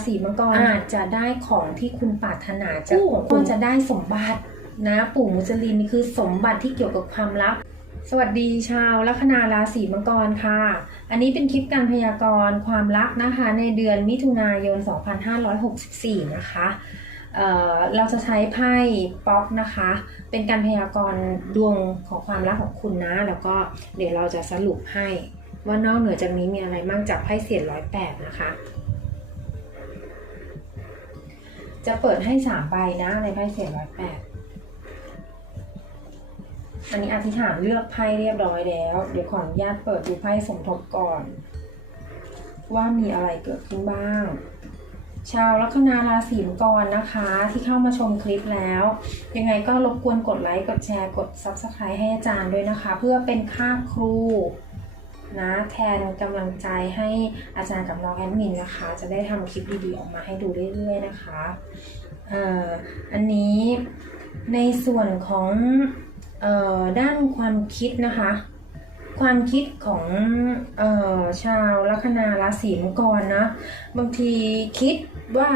ราศีมังกรอาจจะได้ของที่คุณปรารถนาจากของคุณจะได้สมบัตินะ ปู่มุจลินนี่คือสมบัติที่เกี่ยวกับความลับสวัสดีชาวลัคนาราศีมังกรค่ะ อันนี้เป็นคลิปการพยากรณ์ความรักนะคะ ในเดือนมิถุนายน 2564 นะคะเอ่อเราจะใช้ไพ่ป๊อกนะคะ เป็นการพยากรณ์ดวงของความรักของคุณนะ แล้วก็เดี๋ยวเราจะสรุปให้ว่านอกเหนือจากนี้มีอะไรมั่งจากไพ่เสียนร้อยแปดนะคะ จะเปิดให้สามใบนะในไพ่เสียร้อยแปดอันนี้อธิษฐานเลือกไพ่เรียบร้อยแล้ว เดี๋ยวขออนุญาตเปิดดูไพ่สมทบก่อน ว่ามีอะไรเกิดขึ้นบ้าง ชาวลัคนาราศีมังกรนะคะ ที่เข้ามาชมคลิปแล้ว ยังไงก็รบกวนกดไลค์กดแชร์กด Subscribe ให้อาจารย์ด้วยนะคะ เพื่อเป็นค่าครู นะแทนกำลังใจให้อาจารย์กับน้องแอดมินนะคะ จะได้ทำคลิปดีๆออกมาให้ดูเรื่อยๆนะคะเอ่ออันนี้ในส่วนของเอ่อด้านความคิดนะคะ ความคิดของเออชาวลัคนาราศีมังกรนะบางทีคิดว่า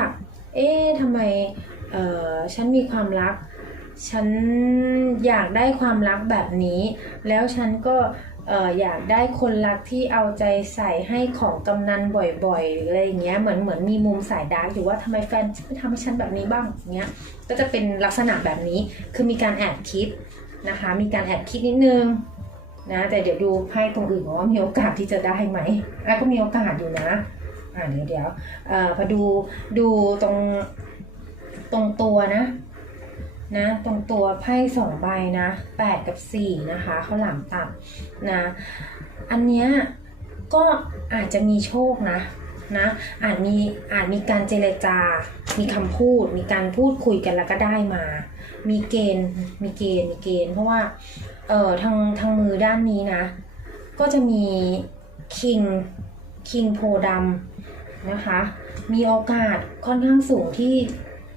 เอ๊ะทำไมเออฉันมีความรักฉันอยากได้ความรักแบบนี้ แล้วฉันก็ เอออยากได้คนรักที่เอาใจใส่ให้ของกำนันบ่อยๆหรืออะไรอย่างเงี้ยเหมือนเหมือนมีมุมสายดาร์กอยู่ว่าทำไมแฟนไม่ทำให้ฉันแบบนี้บ้างอย่างเงี้ยก็จะเป็นลักษณะแบบนี้คือมีการแอบคิดนะคะ มีการแอบคิดนิดนึงนะแต่เดี๋ยวดูไพ่ตรงอื่นว่ามีโอกาสที่จะได้ไหมแล้วก็มีโอกาสอยู่นะอ่าเดี๋ยวเดี๋ยวเอ่อพอดูดูตรงตรงตัวนะ นะตรงตัวไพ่สองใบนะแปดกับสี่นะคะข้าหลามตัดนะอันเนี้ยก็อาจจะมีโชคนะนะอาจมีอาจมีการเจรจา มีคำพูด มีการพูดคุยกันแล้วก็ได้มา มีเกณฑ์มีเกณฑ์มีเกณฑ์ เพราะว่าเอ่อทางทางมือด้านนี้นะ ก็จะมีคิงคิงโพดำนะคะ มีโอกาสค่อนข้างสูงที่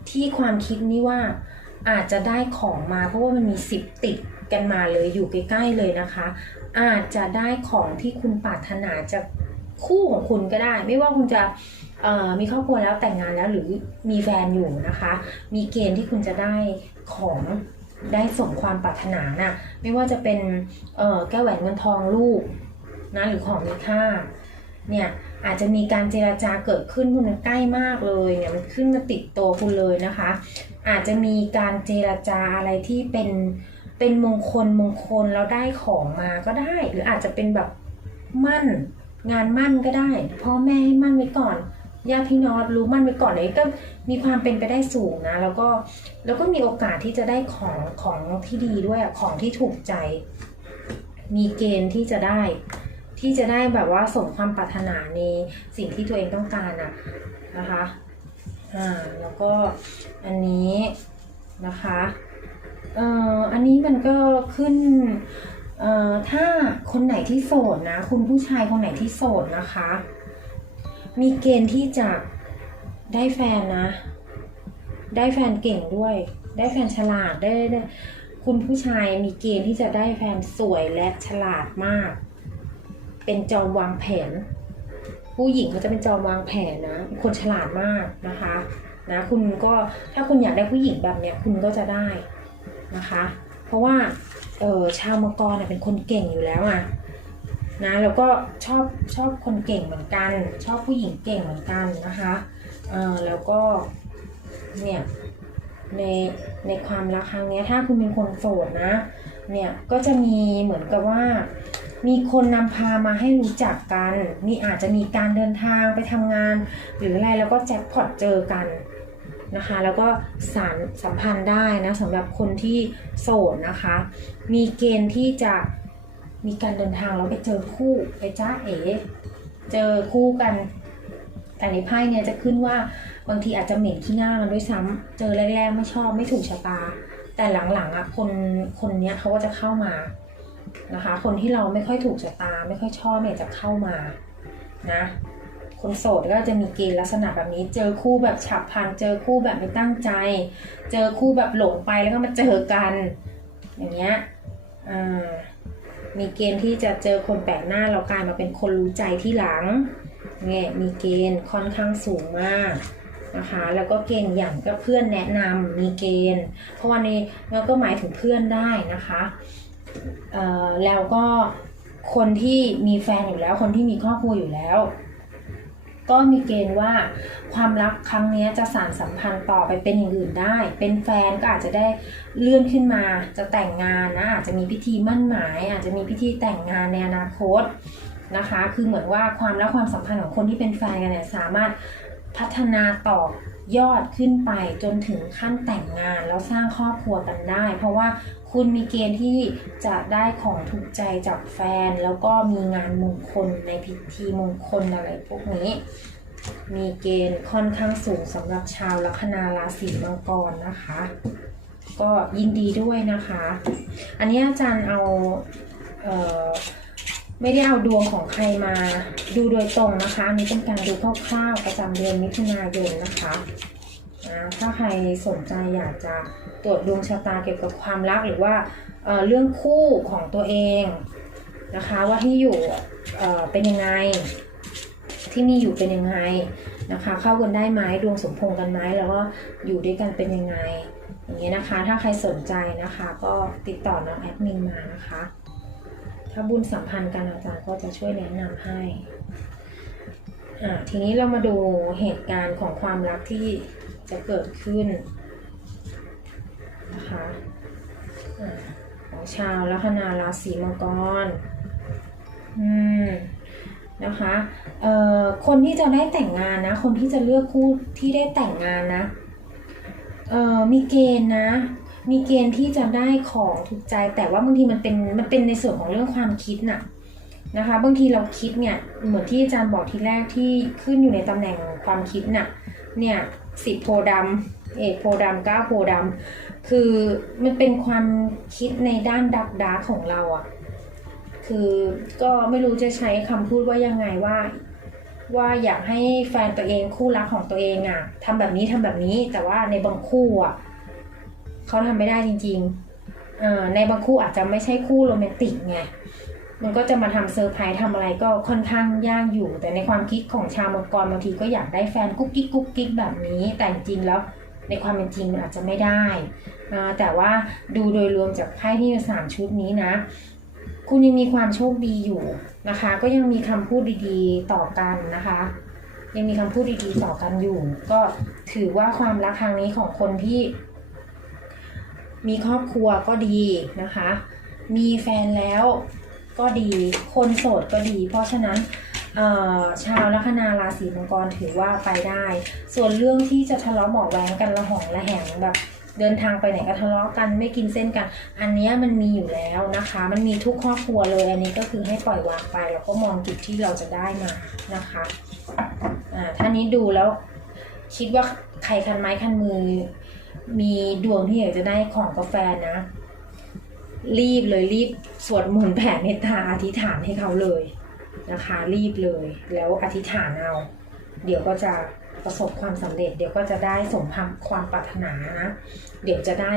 ที่ความคิดนี้ว่า อาจจะได้ของมาเพราะว่ามันมีสิบติดกันมาเลยอยู่ใกล้ๆเลยนะคะ อาจจะได้ของที่คุณปรารถนาจากคู่ของคุณก็ได้ ไม่ว่าคุณจะมีครอบครัวแล้วแต่งงานแล้วหรือมีแฟนอยู่นะคะ มีเกณฑ์ที่คุณจะได้ของได้สมความปรารถนาน่ะไม่ว่าจะเป็นแก้วแหวนเงินทองลูกนะหรือของมีค่าเนี่ยอาจจะมีการเจราจาเกิดขึ้นคุณใกล้มากเลยเนี่ยมันขึ้นมาติดตัวคุณเลยนะคะ อาจจะมีการเจรจาอะไรที่เป็นเป็นมงคลมงคลแล้วได้ของมาก็ได้ หรืออาจจะเป็นแบบมั่นงานมั่นก็ได้พ่อแม่ให้มั่นไว้ก่อนญาติพี่น้องรู้มั่นไว้ก่อนเลยก็มีความเป็นไปได้สูงนะ แล้วก็แล้วก็มีโอกาสที่จะได้ของของที่ดีด้วยของที่ถูกใจ มีเกณฑ์ที่จะได้ ที่จะได้แบบว่าสมความปรารถนาในสิ่งที่ตัวเองต้องการอะนะคะ อ่าแล้วก็อันนี้นะคะเอ่ออันนี้มันก็ขึ้นเอ่อถ้าคนไหนที่โสดนะ คุณผู้ชายคนไหนที่โสดนะคะ มีเกณฑ์ที่จะได้แฟนนะ ได้แฟนเก่งด้วย ได้แฟนฉลาดได้ได้ คุณผู้ชายมีเกณฑ์ที่จะได้แฟนสวยและฉลาดมาก เป็นจอมวางแผน ผู้หญิงเขาจะเป็นจอมวางแผนนะคนฉลาดมากนะคะนะคุณก็ถ้าคุณอยากได้ผู้หญิงแบบเนี้ยคุณก็จะได้นะคะ เพราะว่าเออชาวมังกรเน่ยเป็นคนเก่งอยู่แล้วอะนะแล้วก็ชอบชอบคนเก่งเหมือนกัน ชอบผู้หญิงเก่งเหมือนกันนะคะเออแล้วก็เนี่ยในในความรักครั้งเนี้ยถ้าคุณเป็นคนโสดนะเนี่ยก็จะมีเหมือนกับว่า มีคนนำพามาให้รู้จักกัน มีอาจจะมีการเดินทางไปทำงาน หรืออะไรแล้วก็แจ็คพอตเจอกันนะคะ แล้วก็สารสัมพันธ์ได้นะสำหรับคนที่โสดนะคะ มีเกณฑ์ที่จะมีการเดินทางแล้วไปเจอคู่ไปจ้าเอ๋เจอคู่กัน แต่ในไพ่เนี่ยจะขึ้นว่าบางทีอาจจะเหม็นขี้หน้ากันด้วยซ้ำเจอแรกๆไม่ชอบไม่ถูกชะตา แต่หลังๆอะคนคนเนี้ยเขาก็จะเข้ามา นะคะ คนที่เราไม่ค่อยถูกชะตา ไม่ค่อยชอบเนี่ยจะเข้ามานะคนโสดก็จะมีเกณฑ์ลักษณะแบบนี้ เจอคู่แบบฉับพลัน เจอคู่แบบไม่ตั้งใจ เจอคู่แบบหลงไปแล้วก็มาเจอกัน อย่างเงี้ยมีเกณฑ์ที่จะเจอคนแปลกหน้าเรากลายมาเป็นคนรู้ใจที่หลังเนี่ยมีเกณฑ์ค่อนข้างสูงมากนะคะ แล้วก็เกณฑ์อย่างก็เพื่อนแนะนำมีเกณฑ์ เพราะวันนี้เราก็หมายถึงเพื่อนได้นะคะ แล้วก็คนที่มีแฟนอยู่แล้ว คนที่มีครอบครัวอยู่แล้ว ก็มีเกณฑ์ว่าความรักครั้งนี้จะสานสัมพันธ์ต่อไปเป็นอย่างอื่นได้ เป็นแฟนก็อาจจะได้เลื่อนขึ้นมา จะแต่งงานนะอาจจะมีพิธีมั่นหมาย อาจจะมีพิธีแต่งงานในอนาคตนะคะ คือเหมือนว่าความรักความสัมพันธ์ของคนที่เป็นแฟนกันเนี่ยสามารถพัฒนาต่อ ยอดขึ้นไปจนถึงขั้นแต่งงานแล้วสร้างครอบครัวกันได้ เพราะว่าคุณมีเกณฑ์ที่จะได้ของถูกใจจากแฟน แล้วก็มีงานมงคลในพิธีมงคลอะไรพวกนี้ มีเกณฑ์ค่อนข้างสูงสำหรับชาวลัคนาราศีมังกรนะคะ ก็ยินดีด้วยนะคะ อันนี้อาจารย์เอาเออ ไม่ได้เอาดวงของใครมาดูโดยตรงนะคะนนี้เป็นการดูคร่าวๆประจำเดือนมิถุนายนนะคะถ้าใครสนใจอยากจะตรวจดวงชะตาเกี่ยวกับความรักหรือว่าเเรื่องคู่ของตัวเองนะคะ ว่าที่อยู่เเป็นยังไง ที่มีอยู่เป็นยังไงนะคะ เข้ากันได้ไหมดวงสมพงกันไหมแล้วก็อยู่ด้วยกันเป็นยังไงอย่างนี้นะคะ ถ้าใครสนใจนะคะ ก็ติดต่อน้องแอดมินมานะคะ ถ้าบุญสัมพันธ์กันอาจารย์ก็จะช่วยแนะนำให้อ่าทีนี้เรามาดูเหตุการณ์ของความรักที่จะเกิดขึ้นนะคะของชาวลัคนาราศีมังกรอืมนะคะเอ่อคนที่จะได้แต่งงานนะ คนที่จะเลือกคู่ที่ได้แต่งงานนะเอ่อมีเกณฑ์นะ มีเกณฑ์ที่จะได้ของถูกใจ แต่ว่าบางทีมันเป็นมันเป็นในส่วนของเรื่องความคิดน่ะนะคะ บางทีเราคิดเนี่ยเหมือนที่อาจารย์บอกทีแรกที่ขึ้นอยู่ในตำแหน่งความคิดน่ะเนี่ยสิบโพธิ์ดำเอกโพดำเก้าโพธิ์ดำคือมันเป็นความคิดในด้านดักดาร์ของเราอะคือก็ไม่รู้จะใช้คำพูดว่ายังไงว่า ว่าอยากให้แฟนตัวเองคู่รักของตัวเองอะทำแบบนี้ทำแบบนี้แต่ว่าในบางคู่อะ เขาทำไม่ได้จริงๆเอ่อในบางคู่อาจจะไม่ใช่คู่โรแมนติกไงมันก็จะมาทำเซอร์ไพรส์ทำอะไรก็ค่อนข้างยากอยู่ แต่ในความคิดของชาวมังกรบางทีก็อยากได้แฟนกุ๊กกิ๊กกุ๊กกิ๊กแบบนี้ แต่จริงๆแล้วในความเป็นจริงมันอาจจะไม่ได้อ่าแต่ว่าดูโดยรวมจากไพ่ที่มีสามชุดนี้นะ คุณยังมีความโชคดีอยู่นะคะ ก็ยังมีคำพูดดีๆต่อกันนะคะ ยังมีคำพูดดีๆต่อกันอยู่ ก็ถือว่าความรักครั้งนี้ของคนที่ มีครอบครัวก็ดีนะคะ มีแฟนแล้วก็ดี คนโสดก็ดี เพราะฉะนั้นชาวลัคนาราศีมังกรถือว่าไปได้ ส่วนเรื่องที่จะทะเลาะเบาะแว้งกันระหองระแหงแบบเดินทางไปไหนก็ทะเลาะกันไม่กินเส้นกัน อันนี้มันมีอยู่แล้วนะคะ มันมีทุกครอบครัวเลย อันนี้ก็คือให้ปล่อยวางไปแล้วก็มองจุดที่เราจะได้มานะคะอ่าท่านี้ดูแล้วคิดว่าใครคันไม้คันมือ มีดวงที่อยากจะได้ของกาแฟนะ รีบเลยรีบสวดมนต์แผ่เมตตาอธิษฐานให้เขาเลยนะคะ รีบเลย แล้วอธิษฐานเอา เดี๋ยวก็จะประสบความสำเร็จ เดี๋ยวก็จะได้สมความความปรารถนานะเดี๋ยวจะได้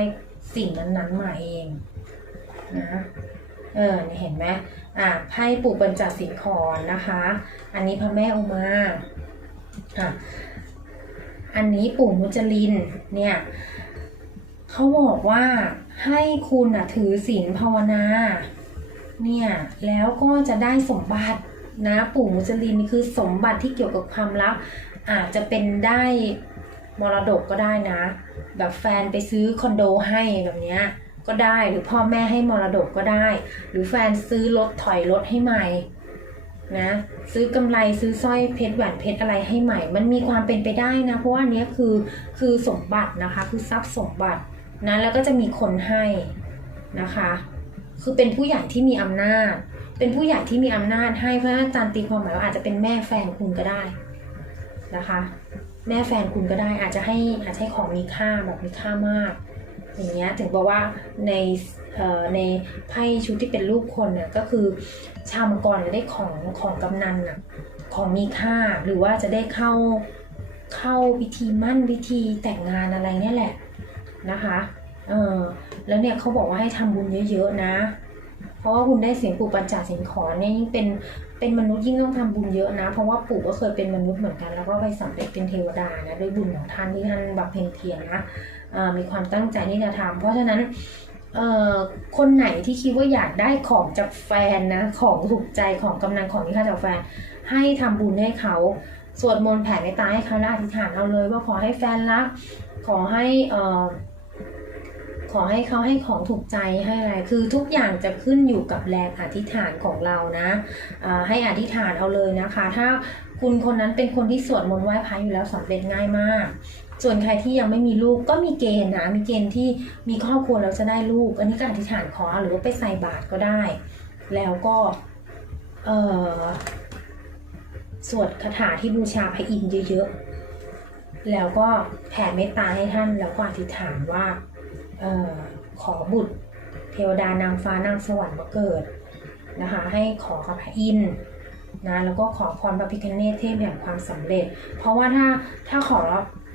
สิ่งนั้นๆมาเองนะเออเห็นไหมอะไพ่ปู่บรรจสิงขรนะคะ อันนี้พระแม่อุมาอะ อันนี้ปู่มุจลินเนี่ยเขาบอกว่าให้คุณอะถือศีลภาวนาเนี่ยแล้วก็จะได้สมบัตินะปู่มุจลินนี่คือสมบัติที่เกี่ยวกับความรักอาจจะเป็นได้มรดกก็ได้นะ แบบแฟนไปซื้อคอนโดให้แบบเนี้ยก็ได้หรือพ่อแม่ให้มรดกก็ได้ หรือแฟนซื้อรถถอยรถให้ใหม่ นะ ซื้อกำไรซื้อสร้อยเพชรแหวนเพชรอะไรให้ใหม่ มันมีความเป็นไปได้นะ เพราะว่าอันเนี้ยคือคือสมบัตินะคะ คือทรัพย์สมบัตินะแล้วก็จะมีคนให้นะคะ คือเป็นผู้ใหญ่ที่มีอำนาจ เป็นผู้ใหญ่ที่มีอำนาจให้เพราะอาจารย์ตีความหมายว่าอาจจะเป็นแม่แฟนคุณก็ได้นะคะ แม่แฟนคุณก็ได้อาจจะให้อาจจะให้ของมีค่าแบบมีค่ามาก อย่างเงี้ยถึงบอกว่าใน ในไพ่ชุดที่เป็นรูปคนน่ะก็คือชาวมังกรจะได้ของของกำนันน่ะของมีค่าหรือว่าจะได้เข้าเข้าพิธีมั่นพิธีแต่งงานอะไรเนี่ยแหละนะคะเออแล้วเนี่ยเขาบอกว่าให้ทำบุญเยอะๆนะ เพราะว่าคุณได้เสียงปู่ปัญจเสิงขอเนี่ยยิ่งเป็นเป็นมนุษย์ยิ่งต้องทำบุญเยอะนะ เพราะว่าปู่ก็เคยเป็นมนุษย์เหมือนกัน แล้วก็ไปสำเร็จเป็นเทวดานะด้วยบุญของท่านที่ท่านบำเพ็ญเพียรนะมีความตั้งใจที่จะทำเพราะฉะนั้น เอ่อคนไหนที่คิดว่าอยากได้ของจากแฟนนะ ของถูกใจของกำนันของที่ค่าจากแฟน ให้ทำบุญให้เขาสวดมนต์แผ่เมตตาให้เขาและอธิษฐานเอาเลย ว่าขอให้แฟนรัก ขอให้เอ่อขอให้เขาให้ของถูกใจให้อะไร คือทุกอย่างจะขึ้นอยู่กับแรงอธิษฐานของเรานะอ่าให้อธิษฐานเอาเลยนะคะ ถ้าคุณคนนั้นเป็นคนที่สวดมนต์ไหว้พระอยู่แล้วสำเร็จง่ายมาก ส่วนใครที่ยังไม่มีลูกก็มีเกณฑ์นะมีเกณฑ์ที่มีครอบครัวแล้วจะได้ลูก อันนี้ก็อธิษฐานขอหรือว่าไปใส่บาตรก็ได้ แล้วก็เออสวดคาถาที่บูชาพระอินทร์เยอะๆ แล้วก็แผ่เมตตาให้ท่านแล้วก็อธิษฐานว่าเออขอบุตร เทวดานางฟ้านางสวรรค์มาเกิดนะคะให้ขอกับพระอินทร์นะแล้วก็ขอพรพระพิฆเนศเทพแห่งความสำเร็จ เพราะว่าถ้าถ้าขอ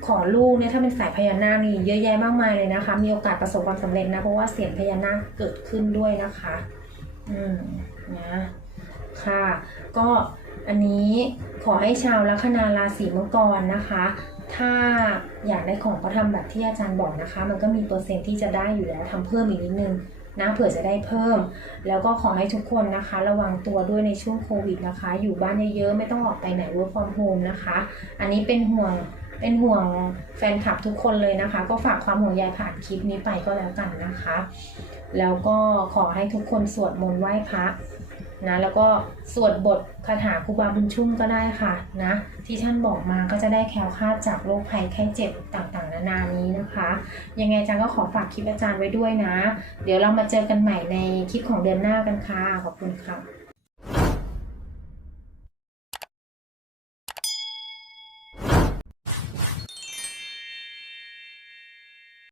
ขอลูกเนี่ยถ้าเป็นสายพญานาคนี่เยอะแยะมากมายเลยนะคะ มีโอกาสประสบความสำเร็จนะเพราะว่าเสียงพญานาคเกิดขึ้นด้วยนะคะ อืมนะค่ะ ก็อันนี้ขอให้ชาวลัคนาราศีมังกรนะคะ ถ้าอยากได้ของก็ทำแบบที่อาจารย์บอกนะคะ มันก็มีเปอร์เซ็นต์ที่จะได้อยู่แล้วทำเพิ่มอีกนิดนึงนะเผื่อจะได้เพิ่ม แล้วก็ขอให้ทุกคนนะคะ ระวังตัวด้วยในช่วงโควิดนะคะ อยู่บ้านเยอะๆ ไม่ต้องออกไปไหน work from home นะคะ อันนี้เป็นห่วง เป็นห่วงแฟนคลับทุกคนเลยนะคะ ก็ฝากความห่วงใยผ่านคลิปนี้ไปก็แล้วกันนะคะ แล้วก็ขอให้ทุกคนสวดมนต์ไหว้พระนะแล้วก็สวดบทคาถาครูบาบุญชุ่มก็ได้ค่ะนะที่ท่านบอกมาก็จะได้แคล้วคลาดจากโรคภัยไข้เจ็บต่างๆ นานานี้นะคะ ยังไงอาจารย์ก็ขอฝากคลิปอาจารย์ไว้ด้วยนะ เดี๋ยวเรามาเจอกันใหม่ในคลิปของเดือนหน้ากันค่ะ ขอบคุณค่ะ